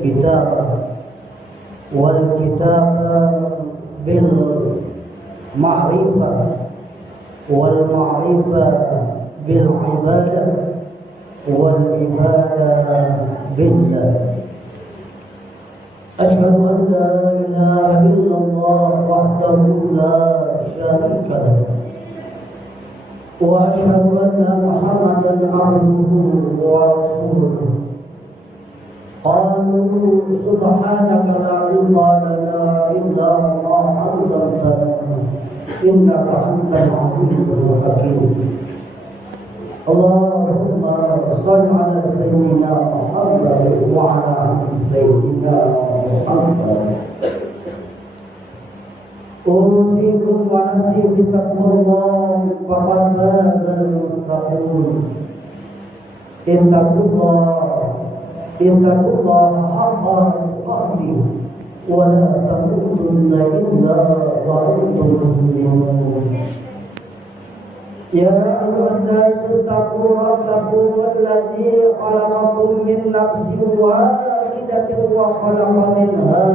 الكتاب والكتاب بالمعرفة والمعرفة بالعبادة والعبادة بالله. أشهد أن لا إله إلا الله وحده لا شريك له وأشهد أن محمدا عبده ورسوله. قالوا سبحانك لا علم لنا إلا ما علمتنا إنك أنت العليم الحكيم. اللهم صل على سيدنا محمد وعلى آل سيدنا محمد. أوصيكم ونفسي بتقوى الله فقد فاز المتقون. اتقوا الله حق تقاته ولا تموتن إلا وأنتم مسلمون. يا أيها الناس اتقوا ربكم الذي خلقكم من نفس واحدة وخلق منها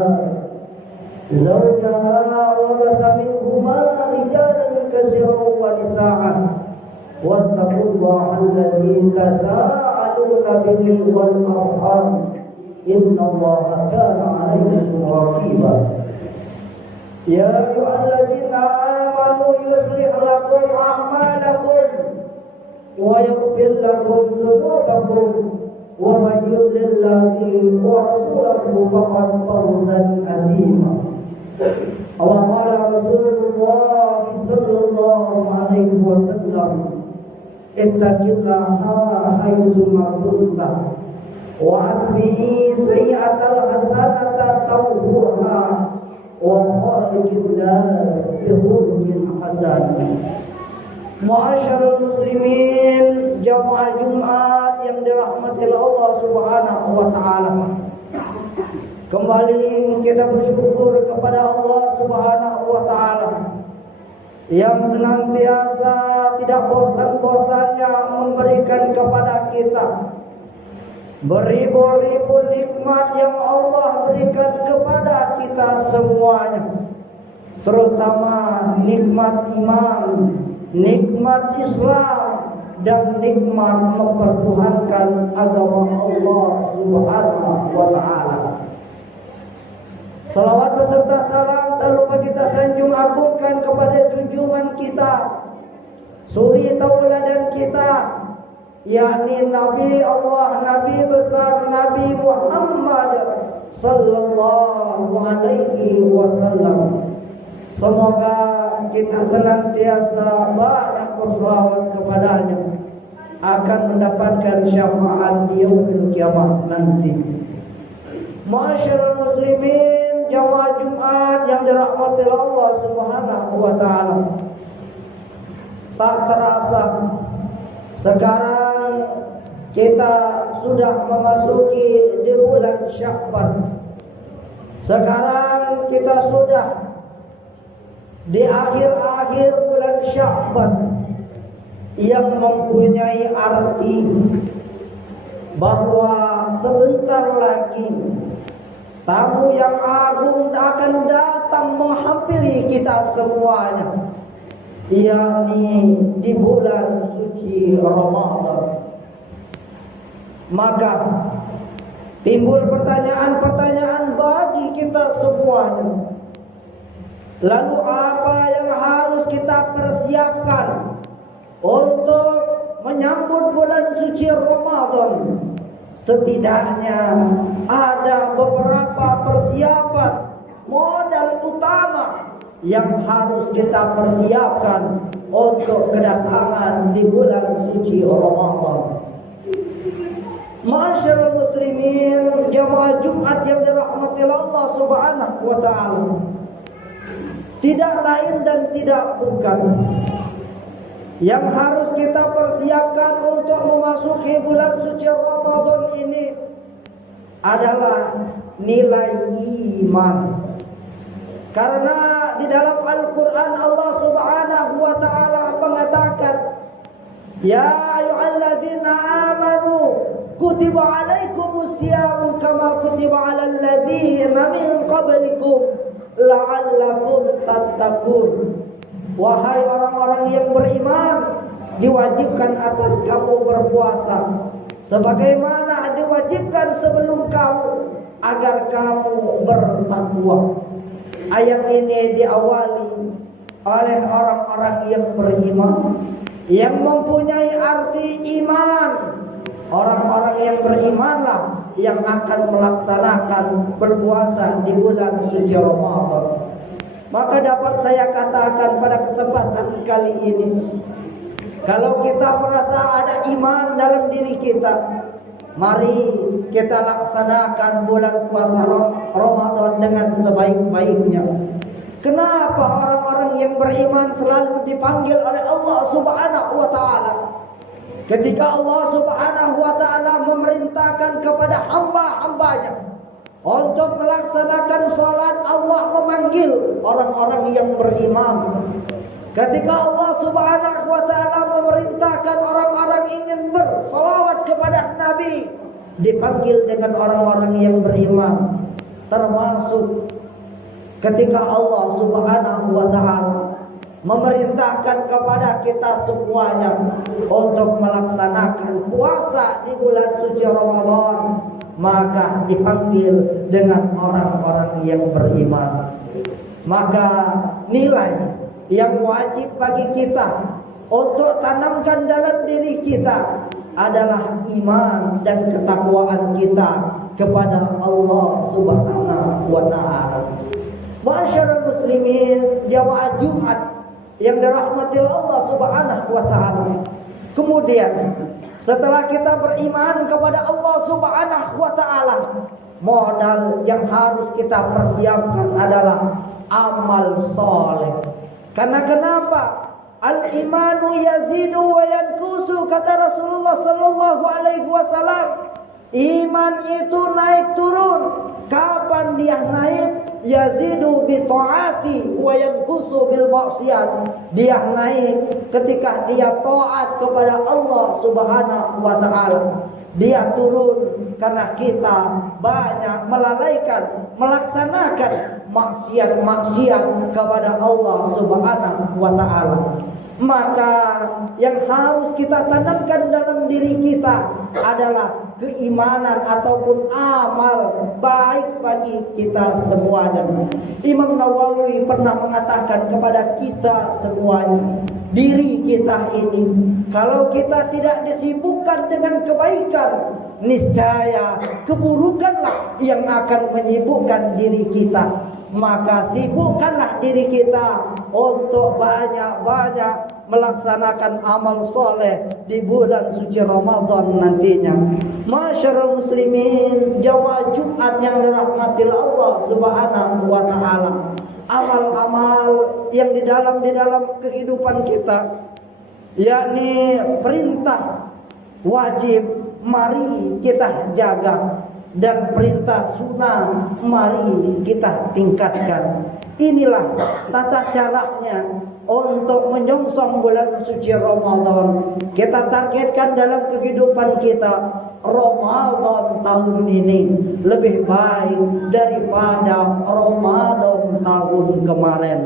زوجها وبث منهما رجالا كثيرا ونساء واتقوا الله الذي تساءلون به والأرحام إن الله كان عليكم رقيبا. يا أيها الذين آمنوا يصلح لكم أعمالكم ويغفر لكم ذنوبكم ومن يطع الله ورسوله فقد فاز عظيما. وقال رسول الله صلى الله عليه وسلم اتق الله حيثما كنت وأتبع سيئة الحسنة تمحوها وخالق الناس بخلق حسن. Ma'asyiral muslimin, jamaah Jumat yang dirahmati Allah Subhanahu wa taala. Kembali kita bersyukur kepada Allah Subhanahu wa taala yang senantiasa tidak bosan-bosannya memberikan kepada kita beribu-ribu nikmat yang Allah berikan kepada kita semuanya, terutama nikmat iman, nikmat Islam, dan nikmat mempertuhankan agama Allah Subhanahu wa taala. Salawat beserta salam tak lupa kita sanjung agungkan kepada junjungan kita, suri tauladan kita, yakni Nabi Allah, Nabi besar Nabi Muhammad sallallahu alaihi wasallam. Semoga kita senantiasa banyak berselawat kepadanya akan mendapatkan syafaat di yaumil kiamat nanti. Ma'asyiral muslimin, jamaah Jumat yang dirahmati Allah Subhanahu wa taala. Tak terasa sekarang kita sudah memasuki di bulan Sya'ban. Sekarang kita sudah di akhir-akhir bulan Sya'ban yang mempunyai arti bahwa sebentar lagi tamu yang agung akan datang menghampiri kita semuanya, yakni di bulan suci Ramadan. Maka timbul pertanyaan-pertanyaan bagi kita semuanya. Lalu apa yang harus kita persiapkan untuk menyambut bulan suci Ramadan? Setidaknya ada beberapa persiapan modal utama yang harus kita persiapkan untuk kedatangan di bulan suci Ramadan. Ma'asyiral muslimin, jamaah Jumat yang dirahmati Allah Subhanahu wa taala. Tidak lain dan tidak bukan yang harus kita persiapkan untuk memasuki bulan suci Ramadan ini adalah nilai iman. Karena di dalam Al-Quran Allah Subhanahu wa ta'ala mengatakan, Ya ayyuhalladzina amanu kutiba alaikumus syiyam kama kutiba alal ladzina min qablikum la'allakum tattaqun. Wahai orang-orang yang beriman, diwajibkan atas kamu berpuasa sebagaimana diwajibkan sebelum kamu, agar kamu bertakwa. Ayat ini diawali oleh orang-orang yang beriman, yang mempunyai arti iman. Orang-orang yang berimanlah yang akan melaksanakan berpuasa di bulan suci Ramadan. Maka dapat saya katakan pada kesempatan kali ini, kalau kita merasa ada iman dalam diri kita, mari kita laksanakan bulan puasa Ramadan dengan sebaik-baiknya. Kenapa orang-orang yang beriman selalu dipanggil oleh Allah Subhanahu wa taala? Ketika Allah Subhanahu wa taala memerintahkan kepada hamba-hambanya untuk melaksanakan salat, Allah memanggil orang-orang yang beriman. Ketika Allah Subhanahu wa taala memerintahkan orang-orang ingin bersalawat kepada Nabi, dipanggil dengan orang-orang yang beriman. Termasuk ketika Allah Subhanahu wa taala memerintahkan kepada kita semuanya untuk melaksanakan puasa di bulan suci Ramadan, maka dipanggil dengan orang-orang yang beriman. Maka nilai yang wajib bagi kita untuk tanamkan dalam diri kita adalah iman dan ketakwaan kita kepada Allah Subhanahu wa taala. Masyarul muslimin, jamaah Jumat yang dirahmati Allah Subhanahu wa taala. Kemudian setelah kita beriman kepada Allah Subhanahu wa taala, modal yang harus kita persiapkan adalah amal soleh. Karena kenapa? Al-imanu yazidu wa yankusu, kata Rasulullah sallallahu alaihi wasallam. Iman itu naik turun. Kapan dia naik? Yazidu bi taati wa yankusu bil maksiyat. Dia naik ketika dia taat kepada Allah Subhanahu wa taala. Dia turun karena kita banyak melalaikan, melaksanakan maksiat-maksiat kepada Allah Subhanahu wa taala. Maka yang harus kita tanamkan dalam diri kita adalah keimanan ataupun amal baik bagi kita semuanya. Imam Nawawi pernah mengatakan kepada kita semuanya, diri kita ini, kalau kita tidak disibukkan dengan kebaikan, niscaya keburukanlah yang akan menyibukkan diri kita. Maka sibukkanlah diri kita untuk banyak-banyak melaksanakan amal soleh di bulan suci Ramadan nantinya. Masyarul muslimin, jamaah Jumat yang dirahmati Allah Subhanahu wa taala. Amal-amal yang di dalam kehidupan kita, yakni perintah wajib, mari kita jaga, dan perintah sunnah mari kita tingkatkan. Inilah tata caranya untuk menyongsong bulan suci Ramadan. Kita targetkan dalam kehidupan kita, Ramadan tahun ini lebih baik daripada Ramadan tahun kemarin.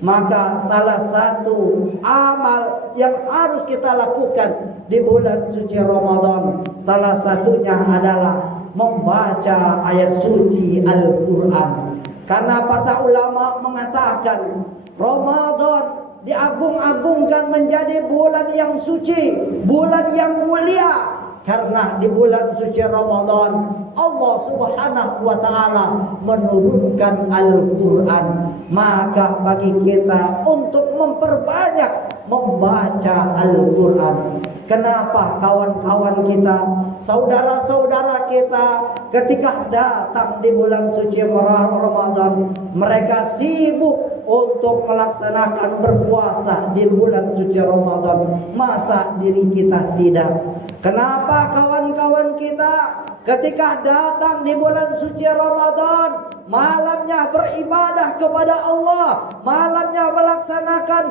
Maka salah satu amal yang harus kita lakukan di bulan suci Ramadan, salah satunya adalah membaca ayat suci Al-Quran. Karena para ulama mengatakan Ramadan diagung-agungkan menjadi bulan yang suci, bulan yang mulia. Karena di bulan suci Ramadan Allah Subhanahu wa taala menurunkan Al-Quran. Maka bagi kita untuk memperbanyak membaca Al-Quran. Kenapa kawan-kawan kita, saudara-saudara kita ketika datang di bulan suci Ramadan, mereka sibuk untuk melaksanakan berpuasa di bulan suci Ramadan. Masa diri kita tidak? Kenapa kawan-kawan kita ketika datang di bulan suci Ramadan, malamnya beribadah kepada Allah, malamnya melaksanakan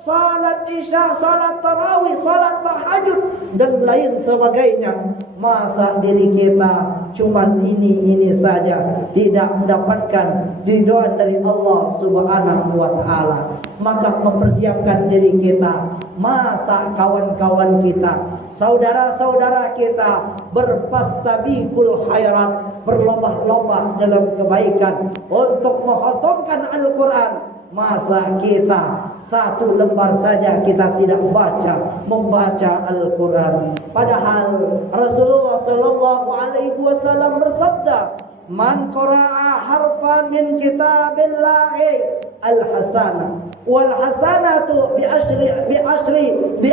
salat isya, salat tarawih, salat tahajud dan lain sebagainya. Masa diri kita cuman ini saja, tidak mendapatkan ridhoan dari Allah Subhanahu wa taala. Maka mempersiapkan diri kita, masa kawan-kawan kita, saudara-saudara kita berfastabiqul khairat, berlomba-lomba dalam kebaikan untuk mengkhatamkan Al-Quran. Masa kita satu lembar saja kita tidak membaca Al-Quran. Padahal Rasulullah sallallahu alaihi wasallam bersabda, "Man qara'a harfan min kitabillahi al-hasanah wal hasanatu bi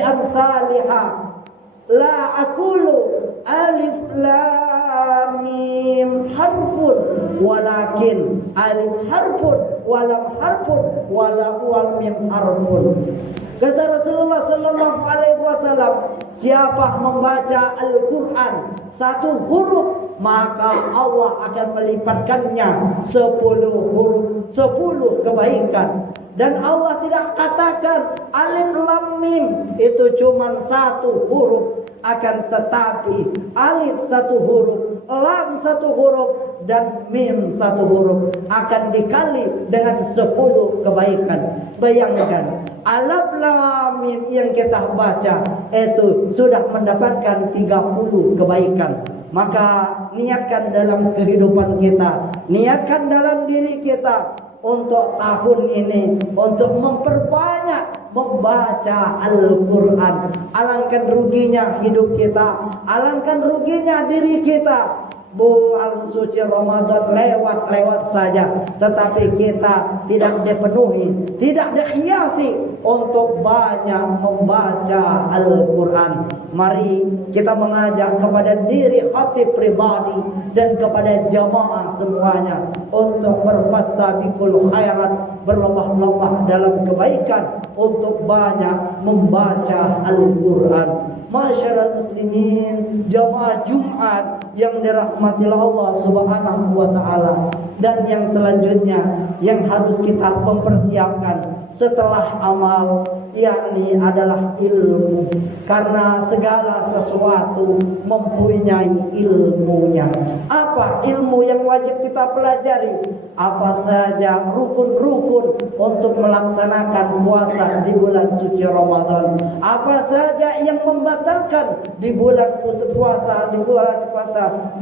amsalihha." La aqulu alif lam mim harfun, walakin alif harfun walam harfun wal mim harfun. Kata Rasulullah sallallahu alaihi wasallam, siapa membaca Al-Quran satu huruf, maka Allah akan melipatkannya 10 huruf, 10 kebaikan. Dan Allah tidak katakan alif lam mim itu cuma satu huruf, akan tetapi alif satu huruf, lam satu huruf, dan mim satu huruf akan dikali dengan 10 kebaikan. Bayangkan, alif lam mim yang kita baca itu sudah mendapatkan 30 kebaikan. Maka niatkan dalam kehidupan kita, niatkan dalam diri kita untuk tahun ini untuk memperbanyak membaca Al-Quran. Alangkah ruginya hidup kita, alangkah ruginya diri kita. Bulan suci Ramadan lewat saja, tetapi kita tidak dipenuhi, tidak dihiasi untuk banyak membaca Al-Quran. Mari kita mengajak kepada diri khatib pribadi dan kepada jamaah semuanya untuk berfastabiqul khairat, berlomba-lomba dalam kebaikan untuk banyak membaca Al-Quran. Masyarakat muslimin, jamaah Jumat yang dirahmati Allah Subhanahu wa taala, dan yang selanjutnya yang harus kita mempersiapkan setelah amal, yakni adalah ilmu. Karena segala sesuatu mempunyai ilmunya. Apa ilmu yang wajib kita pelajari? Apa saja rukun-rukun untuk melaksanakan puasa di bulan suci Ramadan? Apa saja yang membatalkan di bulan puasa, di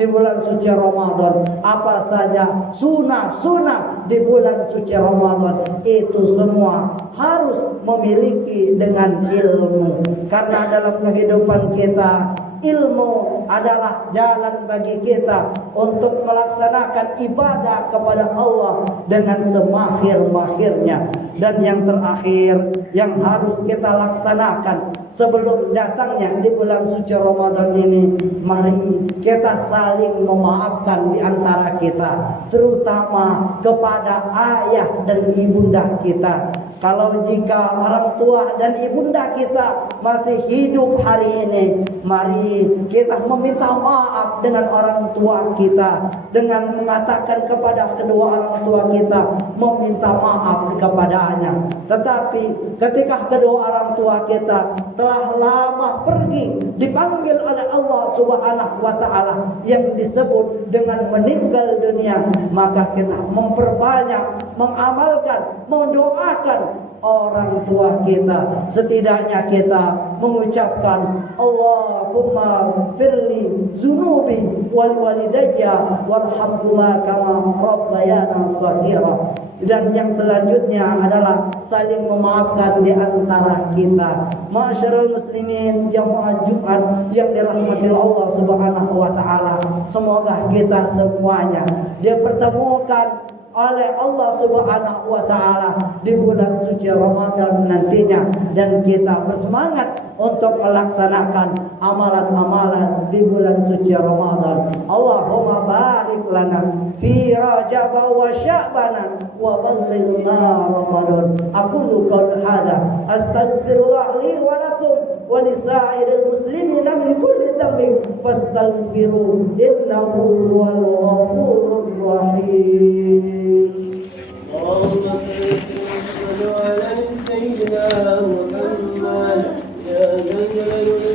bulan suci Ramadan? Apa saja sunah-sunah di bulan suci Ramadan? Itu semua harus memiliki dengan ilmu. Karena dalam kehidupan kita, ilmu adalah jalan bagi kita untuk melaksanakan ibadah kepada Allah dengan semahir-mahirnya. Dan yang terakhir yang harus kita laksanakan sebelum datangnya di bulan suci Ramadan ini, mari kita saling memaafkan di antara kita, terutama kepada ayah dan ibunda kita. Kalau jika orang tua dan ibunda kita masih hidup hari ini, mari kita meminta maaf dengan orang tua kita, dengan mengatakan kepada kedua orang tua kita, meminta maaf kepadanya. Tetapi ketika kedua orang tua kita telah lama pergi, dipanggil oleh Allah Subhanahu wa taala yang disebut dengan meninggal dunia, maka kita memperbanyak mengamalkan, mendoakan orang tua kita. Setidaknya kita mengucapkan Allahumma firli zunubi wal walidayya warhamhuma kama rabbayana shaghira. Dan yang selanjutnya adalah saling memaafkan di antara kita. Masyarul muslimin, jamaah Jumat yang dirahmati Allah Subhanahu wa taala, semoga kita semuanya dipertemukan oleh Allah Subhanahu wa taala di bulan suci Ramadan nantinya, dan kita bersemangat untuk melaksanakan amalan-amalan di bulan suci Ramadan. Allahumma barik lana fi Rajab wa Sya'ban wa ballighna Ramadan. Aqulu qauli hadza astaghfirullah li wa lakum wa li sa'iril muslimina min kulli dzambin fastaghfiruhu innahu huwal ghafurur rahim. Allahumma salli ala sayyidina Muhammad ya jalal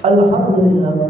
Alhamdulillah